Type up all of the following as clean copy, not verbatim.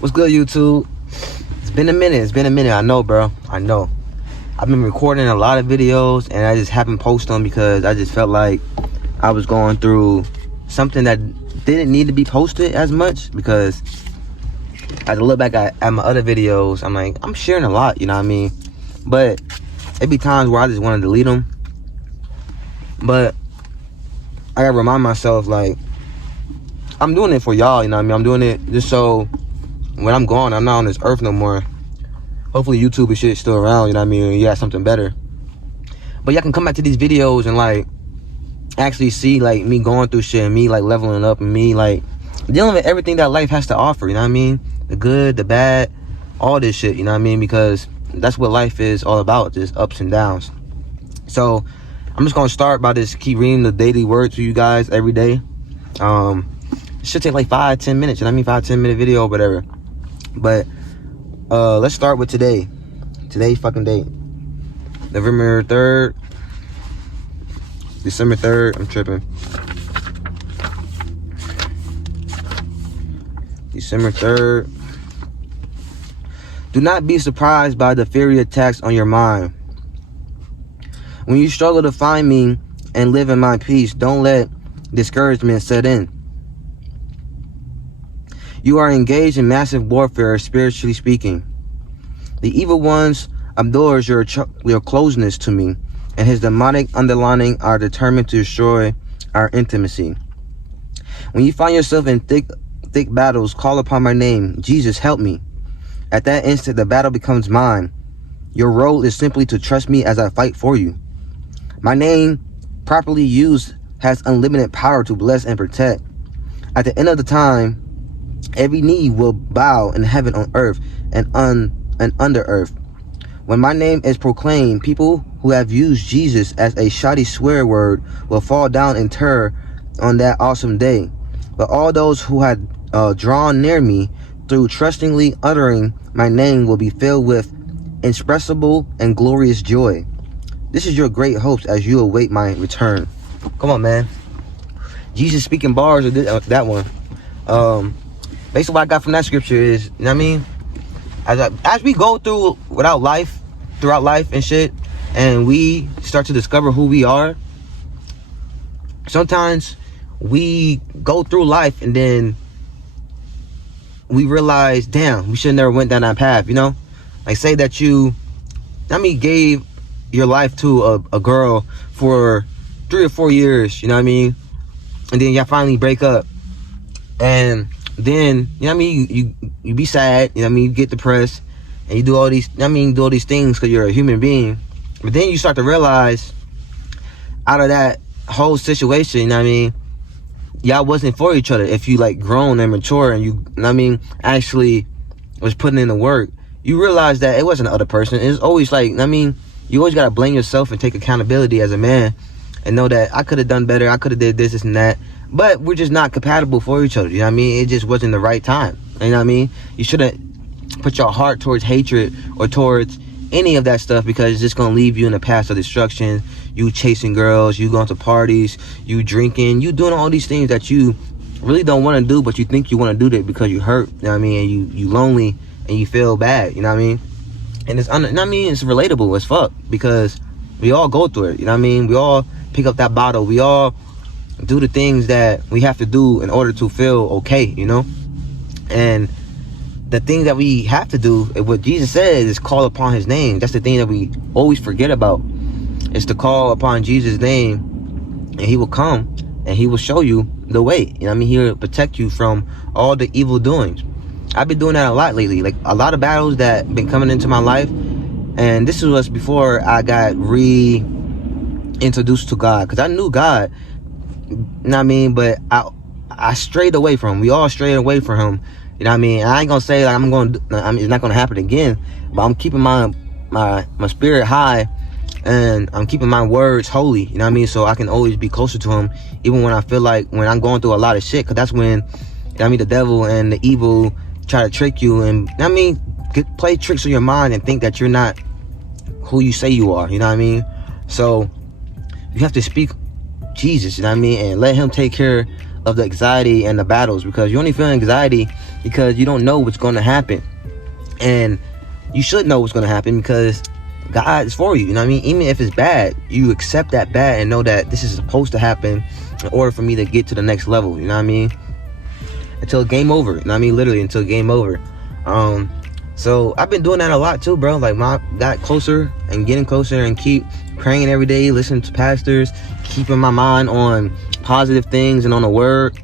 What's good, YouTube? It's been a minute. I know, bro. I know. I've been recording a lot of videos and I just haven't posted them because I just felt like I was going through something that didn't need to be posted as much, because as I look back at my other videos, I'm like, I'm sharing a lot, you know what I mean? But it be times where I just want to delete them. But I gotta remind myself, like, I'm doing it for y'all, you know what I mean? I'm doing it just so when I'm gone, I'm not on this earth no more. Hopefully YouTube and shit's still around, you know what I mean? You got something better. But y'all can come back to these videos and like actually see like me going through shit and me like leveling up and me like dealing with everything that life has to offer, you know what I mean? The good, the bad, all this shit, you know what I mean? Because that's what life is all about, just ups and downs. So I'm just gonna start by just keep reading the daily word to you guys every day. It should take like 5-10 minutes, you know what I mean? 5-10 minute video or whatever. But let's start with today. Today's fucking date. November 3rd. December 3rd. I'm tripping. December 3rd. Do not be surprised by the fiery attacks on your mind. When you struggle to find me and live in my peace, don't let discouragement set in. You are engaged in massive warfare, spiritually speaking. The evil ones adores your closeness to me, and his demonic underlining are determined to destroy our intimacy. When you find yourself in thick battles, call upon my name, Jesus, help me. At that instant, the battle becomes mine. Your role is simply to trust me as I fight for you. My name, properly used, has unlimited power to bless and protect. At the end of the time, every knee will bow in heaven, on earth, and under earth. When my name is proclaimed, people who have used Jesus as a shoddy swear word will fall down in terror on that awesome day. But all those who had drawn near me through trustingly uttering my name will be filled with inexpressible and glorious joy. This is your great hopes as you await my return. Come on, man. Jesus speaking bars of that one. Basically what I got from that scripture is, you know what I mean? As we go throughout life and shit, and we start to discover who we are, sometimes we go through life and then we realize, damn, we should have never went down that path, you know? Like, say that you, gave your life to a girl for 3 or 4 years, you know what I mean? And then y'all finally break up. And then, you know what I mean, you be sad, you know what I mean, you get depressed, and you do all these, do all these things because you're a human being. But then you start to realize, out of that whole situation, you know what I mean, y'all wasn't for each other. If you like grown and mature and you know what I mean, actually was putting in the work, you realize that it wasn't the other person. It's always like, I mean, you always gotta blame yourself and take accountability as a man and know that I could have done better, I could have did this and that, but we're just not compatible for each other, you know what I mean? It just wasn't the right time, you know what I mean? You shouldn't put your heart towards hatred or towards any of that stuff, because it's just gonna leave you in a path of destruction. You chasing girls, you going to parties, you drinking, you doing all these things that you really don't want to do, but you think you want to do that because you hurt, you know what I mean? And you lonely and you feel bad, you know what I mean? And it's, you know what I mean, it's relatable as fuck, because we all go through it, you know what I mean? We all pick up that bottle, we all do the things that we have to do in order to feel okay, you know? And the thing that we have to do, what Jesus said, is call upon his name. That's the thing that we always forget about, is to call upon Jesus' name, and he will come and he will show you the way, you know what I mean? He will protect you from all the evil doings. I've been doing that a lot lately, like a lot of battles that been coming into my life, and this was before I got reintroduced to God, because I knew God, you know what I mean, but I strayed away from him. We all strayed away from him, you know what I mean? And I ain't gonna say like it's not gonna happen again, but I'm keeping my spirit high, and I'm keeping my words holy, you know what I mean? So I can always be closer to him, even when I feel like when I'm going through a lot of shit, because that's when, you know what I mean, the devil and the evil try to trick you and, you know what I mean, play tricks on your mind and think that you're not who you say you are, you know what I mean? So you have to speak Jesus, you know what I mean, and let him take care of the anxiety and the battles, because you only feel anxiety because you don't know what's going to happen. And you should know what's going to happen because God is for you. You know what I mean? Even if it's bad, you accept that bad and know that this is supposed to happen in order for me to get to the next level. You know what I mean? Until game over. You know what I mean? Literally until game over. So I've been doing that a lot too, bro. Like, I got closer and getting closer and keep praying every day, listening to pastors, keeping my mind on positive things and on the word.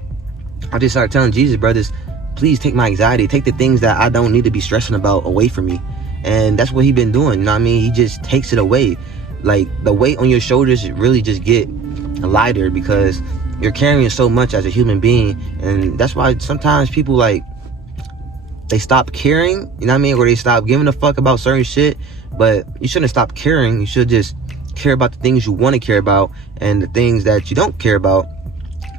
I just started telling Jesus, brothers, please take my anxiety, take the things that I don't need to be stressing about away from me. And that's what he been doing. You know what I mean? He just takes it away. Like, the weight on your shoulders really just get lighter because you're carrying so much as a human being. And that's why sometimes people, like, they stop caring, you know what I mean? Or they stop giving a fuck about certain shit. But you shouldn't stop caring. You should just care about the things you want to care about, and the things that you don't care about,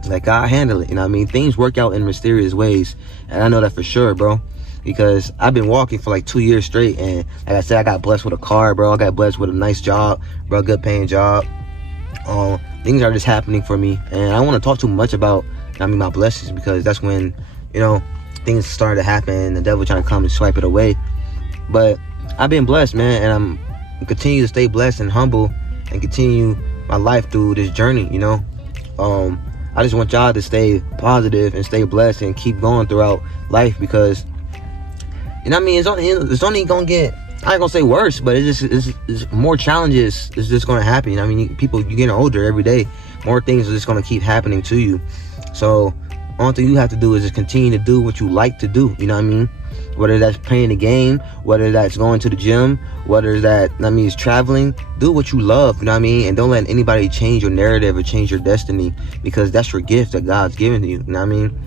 like, God handle it. You know what I mean? Things work out in mysterious ways. And I know that for sure, bro. Because I've been walking for like 2 years straight, and like I said, I got blessed with a car, bro. I got blessed with a nice job, bro, good paying job. Things are just happening for me, and I don't want to talk too much about, I mean, my blessings, because that's when, you know, things start to happen, the devil trying to come and swipe it away. But I've been blessed, man, and I'm continue to stay blessed and humble and continue my life through this journey, you know. I just want y'all to stay positive and stay blessed and keep going throughout life, because, you know what I mean, it's only gonna get, I ain't gonna say worse, but it's more challenges is just gonna happen. You know what I mean? People, you're getting older every day, more things are just gonna keep happening to you. So only thing you have to do is just continue to do what you like to do. You know what I mean? Whether that's playing the game, whether that's going to the gym, whether that means traveling, do what you love. You know what I mean? And don't let anybody change your narrative or change your destiny, because that's your gift that God's given to you. You know what I mean?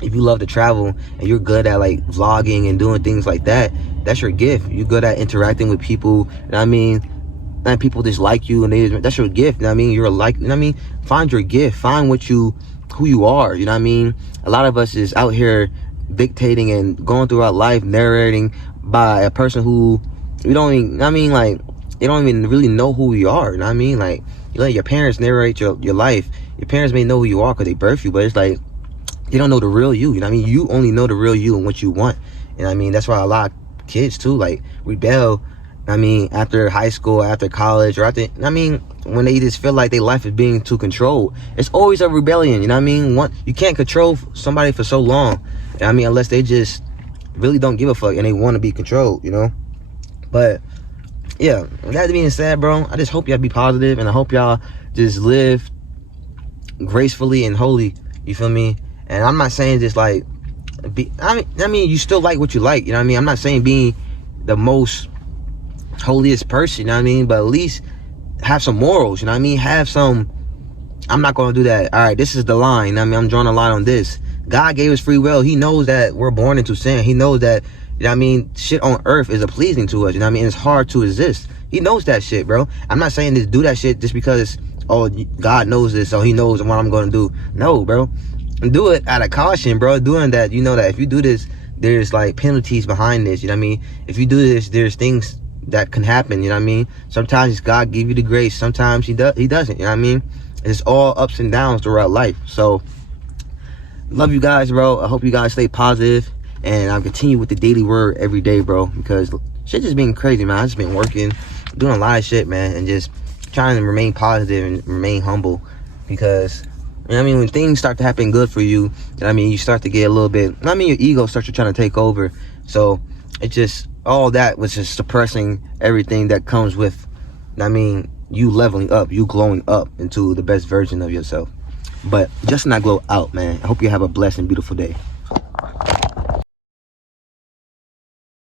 If you love to travel and you're good at, like, vlogging and doing things like that, that's your gift. You're good at interacting with people. You know what I mean? And people just like you, and that's your gift. You know what I mean? You're like, you know what I mean? Find your gift. Find who you are. You know what I mean? A lot of us is out here dictating and going throughout life narrating by a person who we don't even, I mean, like, they don't even really know who you are. You know what I mean? Like, you let your parents narrate your life. Your parents may know who you are because they birthed you, but it's like they don't know the real you. You know what I mean? You only know the real you and what you want. You know what I mean? That's why a lot of kids too, like, rebel, I mean, after high school, after college, or after, I mean, when they just feel like their life is being too controlled. It's always a rebellion, you know what I mean? You can't control somebody for so long, you know what I mean, unless they just really don't give a fuck and they want to be controlled, you know? But yeah, with that being said, bro, I just hope y'all be positive, and I hope y'all just live gracefully and holy, you feel me? And I'm not saying just like I mean you still like what you like, you know what I mean? I'm not saying being the most holiest person, you know what I mean, but at least have some morals, you know what I mean? Have some, I'm not gonna do that. All right, this is the line, you know what I mean? I'm drawing a line on this. God gave us free will. He knows that we're born into sin. He knows that, you know what I mean, shit on earth is pleasing to us, you know what I mean? It's hard to resist. He knows that shit, bro. I'm not saying to do that shit just because, oh, God knows this, so he knows what I'm gonna do. No, bro. Do it out of caution, bro. Doing that, you know that if you do this, there's like penalties behind this, you know what I mean? If you do this, there's things that can happen, you know what I mean? Sometimes God give you the grace, sometimes he doesn't, you know what I mean? It's all ups and downs throughout life. So love you guys, bro. I hope you guys stay positive, and I'll continue with the daily word every day, bro, because shit just been crazy, man. I just been working, doing a lot of shit, man, and just trying to remain positive and remain humble, because, you know what I mean, when things start to happen good for you, you know what I mean, you start to get a little bit, I mean, your ego starts to trying to take over. So it just, all that was just suppressing everything that comes with, I mean, you leveling up, you glowing up into the best version of yourself. But just not glow out, man. I hope you have a blessed and beautiful day.